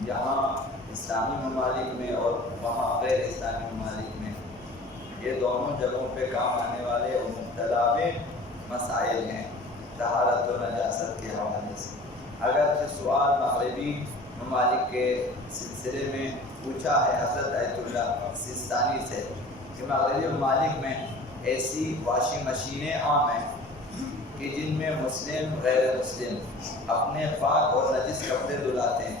یہاں اسلامی ممالک میں اور وہاں غیر اسلامی ممالک میں یہ دونوں جگہوں پہ کام آنے والے مختلف مسائل ہیں طہارت و نجاست کے حوالے سے۔ اگرچہ سوال مغربی ممالک کے سلسلے میں پوچھا ہے حضرت آیت اللہ سیستانی سے کہ مغربی ممالک میں ایسی واشنگ مشینیں عام ہیں کہ جن میں مسلم غیر مسلم اپنے پاک اور نجس کپڑے دھلاتے ہیں۔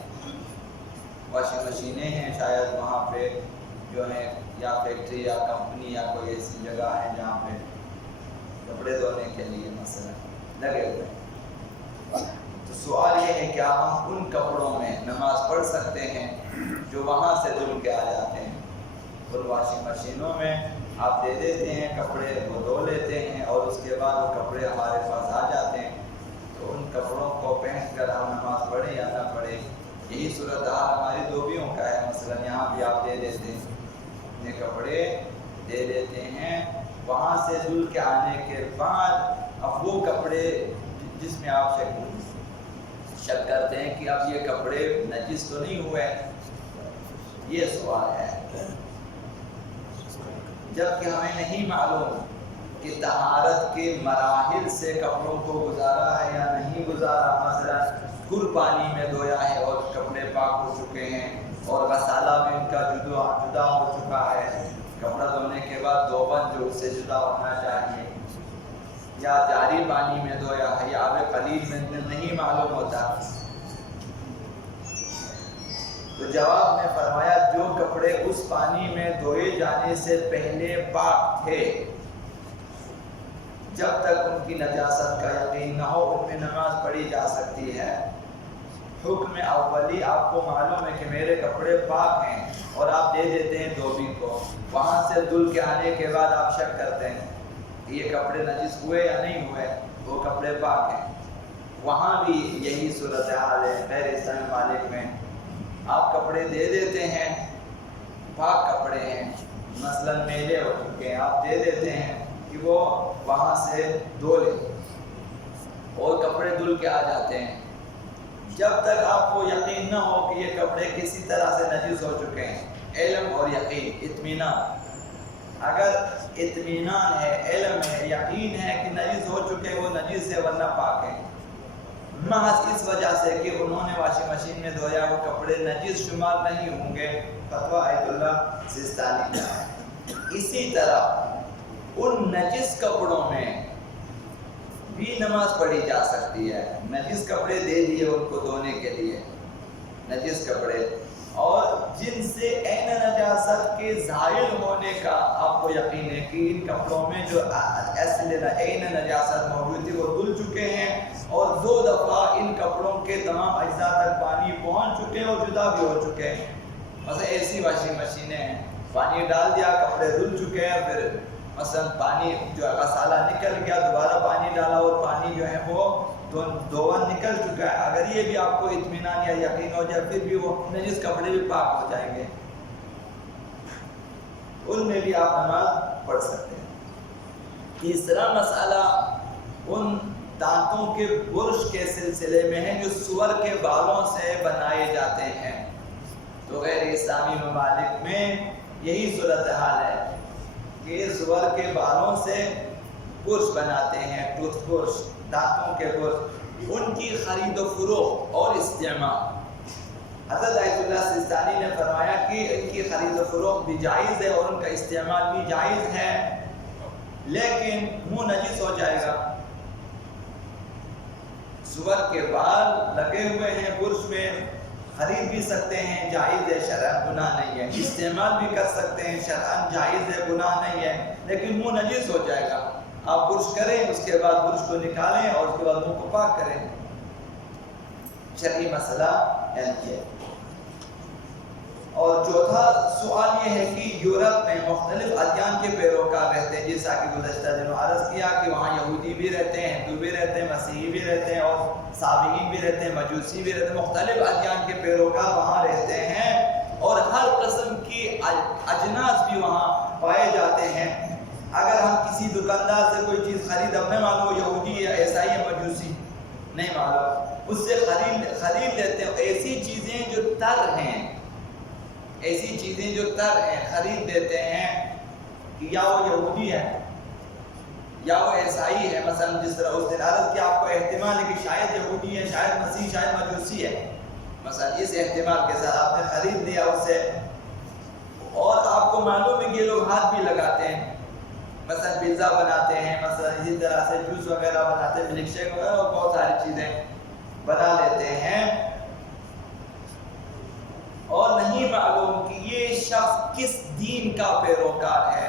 واشنگ مشینیں ہیں شاید وہاں پہ جو ہیں یا فیکٹری یا کمپنی یا کوئی ایسی جگہ ہے جہاں پہ کپڑے دھونے کے لیے مثلا لگے ہوئے ہیں۔ تو سوال یہ ہے کیا ہم ان کپڑوں میں نماز پڑھ سکتے ہیں جو وہاں سے دھل کے آ جاتے ہیں؟ ان واشنگ مشینوں میں آپ دے دیتے ہیں کپڑے، وہ دھو لیتے ہیں اور اس کے بعد وہ کپڑے ہمارے پاس آ جاتے ہیں، تو ان کپڑوں کو پہن کر ہم نماز پڑھیں یا نہ پڑھیں؟ یہی صورتحال ہماری دھوبیوں کا ہے۔ مثلا یہاں بھی آپ دے دیتے ہیں اپنے کپڑے دے دیتے ہیں، وہاں سے دھل کے آنے کے بعد اب وہ کپڑے جس میں آپ شک کرتے ہیں کہ اب یہ کپڑے نجس تو نہیں ہوئے، یہ سوال ہے۔ جبکہ ہمیں نہیں معلوم کہ طہارت کے مراحل سے کپڑوں کو گزارا ہے یا نہیں گزارا۔ مثلا گر پانی میں دھویا ہے اور کپڑے پاک ہو چکے ہیں اور غسالہ میں ان کا جدا ہو چکا ہے، کپڑا دھونے کے بعد دوبند جو اس سے جدا ہونا چاہیے، یا جاری پانی میں دھویا ہے یا آب قلیل میں نہیں معلوم ہوتا۔ تو جواب میں فرمایا جو کپڑے اس پانی میں دھوئے جانے سے پہلے پاک تھے، جب تک ان کی نجاست کا یقین نہ ہو ان میں نماز پڑھی جا سکتی ہے۔ حکم اولی آپ کو معلوم ہے کہ میرے کپڑے پاک ہیں اور آپ دے دیتے ہیں دھوبی کو، وہاں سے دھل کے آنے کے بعد آپ شک کرتے ہیں کہ یہ کپڑے نجس ہوئے یا نہیں ہوئے، وہ کپڑے پاک ہیں۔ وہاں بھی یہی صورتحال ہے غیر اسلامی ممالک میں، آپ کپڑے دے دیتے ہیں، پاک کپڑے ہیں، مثلا میلے ہو چکے ہیں، آپ دے دیتے ہیں کہ وہ وہاں سے دھو لیں اور کپڑے دھل کے آ جاتے ہیں۔ جب تک آپ کو یقین نہ ہو کہ یہ کپڑے کسی طرح سے نجس ہو چکے ہیں، علم اور یقین، اطمینان، اگر اطمینان ہے، علم ہے، یقین ہے کہ نجس ہو چکے، وہ نجس ہے ورنہ پاک ہے، محض اس وجہ سے کہ انہوں نے واشنگ مشین میں دھویا وہ کپڑے نجس شمار نہیں ہوں گے، فتویٰ آیت اللہ سیستانی کا ہے۔ اسی طرح ان نجس کپڑوں میں بھی نماز پڑھی جا سکتی ہے۔ نجس کپڑے دے دیے ان کو دھونے کے لیے، نجس کپڑے، اور جن سے عین نجاست کے زائل ہونے کا آپ کو یقین ہے کہ ان کپڑوں میں جو اصل عین نجاست موجود تھی وہ دھل چکے ہیں اور 2 دفعہ ان کپڑوں کے تمام اجزاء تک پانی پہنچ چکے ہیں اور جدا بھی ہو چکے ہیں۔ مثلا ایسی واشنگ مشینیں ہیں، پانی ڈال دیا، کپڑے دھل چکے ہیں، پھر مثلا پانی جو غسالہ نکل گیا، دوبارہ پانی ڈالا اور پانی جو ہے وہ دوبن نکل چکا ہے، اگر یہ بھی آپ کو اطمینان یا یقین ہو جائے پھر بھی وہ نجس کپڑے بھی پاک ہو جائیں گے، ان میں بھی آپ نماز پڑھ سکتے ہیں۔ تیسرا مسئلہ ان دانتوں کے برش کے سلسلے میں ہے جو سور کے بالوں سے بنائے جاتے ہیں۔ تو غیر اسلامی ممالک میں یہی صورتحال ہے کہ سور کے بالوں سے برش بناتے ہیں، ٹوتھ برش، دانتوں کے برش، ان کی خرید و فروخت اور استعمال۔ حضرت آیت اللہ سیستانی نے فرمایا کہ ان کی خرید و فروخت بھی جائز ہے اور ان کا استعمال بھی جائز ہے، لیکن منہ نجس ہو جائے گا۔ سور کے بال لگے ہوئے ہیں برش میں، خرید بھی سکتے ہیں، جائز ہے، شرعاً گناہ نہیں ہے، استعمال بھی کر سکتے ہیں، شرعاً جائز ہے، گناہ نہیں ہے، لیکن منہ نجس ہو جائے گا۔ آپ برش کریں، اس کے بعد برش کو نکالیں اور اس کے بعد منہ کو پاک کریں۔ شرعی مسئلہ ہے۔ اور چوتھا سوال یہ ہے کہ یورپ میں مختلف ادیان کے پیروکار رہتے ہیں، جیسا کہ گزشتہ دنوں عرض کیا کہ وہاں یہودی بھی رہتے ہیں، ہندو بھی رہتے ہیں، مسیحی بھی رہتے ہیں اور صابئین بھی رہتے ہیں، مجوسی بھی رہتے ہیں، مختلف ادیان کے پیروکار وہاں رہتے ہیں اور ہر قسم کی اجناس بھی وہاں پائے جاتے ہیں۔ اگر ہم کسی دکاندار سے کوئی چیز خرید، ہمیں معلوم یہودی یا عیسائی یا مجوسی نہیں معلوم، اس سے خرید لیتے ہیں ایسی چیزیں جو تر ہیں، ایسی چیزیں جو تر ہیں خرید دیتے ہیں کہ یا وہ یہودی ہے یا وہ عیسائی ہے. مثلا جس طرح اس دن عرض کیا آپ کو احتمال ہے کہ شاید یہودی ہے، شاید مسیح، شاید مجوسی ہے، مثلا اس احتمال کے ساتھ آپ نے خرید لیا اس سے، اور آپ کو معلوم ہے کہ یہ لوگ ہاتھ بھی لگاتے ہیں، مثلا پیزا بناتے ہیں، مثلا اسی طرح سے جوس وغیرہ بناتے ہیں، ملک شیک وغیرہ اور بہت ساری چیزیں بنا لیتے ہیں، اور نہیں معلوم کہ یہ شخص کس دین کا پیروکار ہے،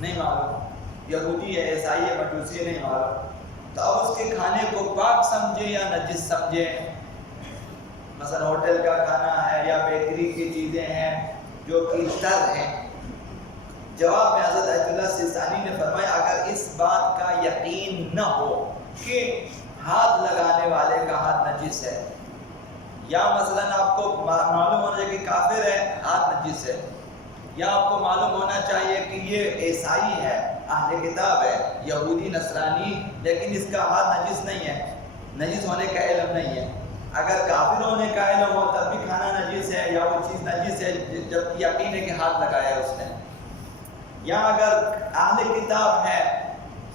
نہیں معلوم، یہودی ہے، عیسائی ہے، مجوسی ہے، نہیں معلوم. تو اب اس کے کھانے کو پاک سمجھے یا نجس سمجھے. مثلا ہوٹل کا کھانا ہے یا بیکری کی چیزیں ہیں جو کہ تر ہیں. جواب میں حضرت آیت اللہ سیستانی نے فرمایا اگر اس بات کا یقین نہ ہو کہ ہاتھ لگانے والے کا ہاتھ نجس ہے، یا مثلا آپ کو معلوم ہونا چاہیے کہ کافر ہے ہاتھ نجس ہے، یا آپ کو معلوم ہونا چاہیے کہ یہ عیسائی ہے، اہل کتاب ہے، یہودی نصرانی، لیکن اس کا ہاتھ نجس نہیں ہے، نجس ہونے کا علم نہیں ہے. اگر کافر ہونے کا علم ہو تب بھی کھانا نجس ہے یا وہ چیز نجس ہے جب یقین ہے کہ ہاتھ لگایا ہے اس نے. یا اگر اہل کتاب ہے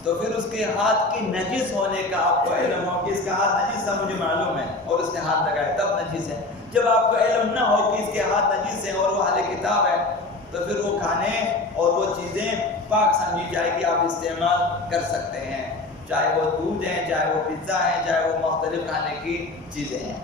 تو پھر اس کے ہاتھ کی نجس ہونے کا آپ کو علم ہو کہ اس کا ہاتھ نجس ہے، مجھے معلوم ہے، اور اس نے ہاتھ لگایا تب نجس ہے. جب آپ کو علم نہ ہو کہ اس کے ہاتھ نجس ہیں اور وہ اہل کتاب ہے تو پھر وہ کھانے اور وہ چیزیں پاک سمجھی جائے گی، آپ استعمال کر سکتے ہیں، چاہے وہ دودھ ہے، چاہے وہ پیزا ہے، چاہے وہ مختلف کھانے کی چیزیں ہیں.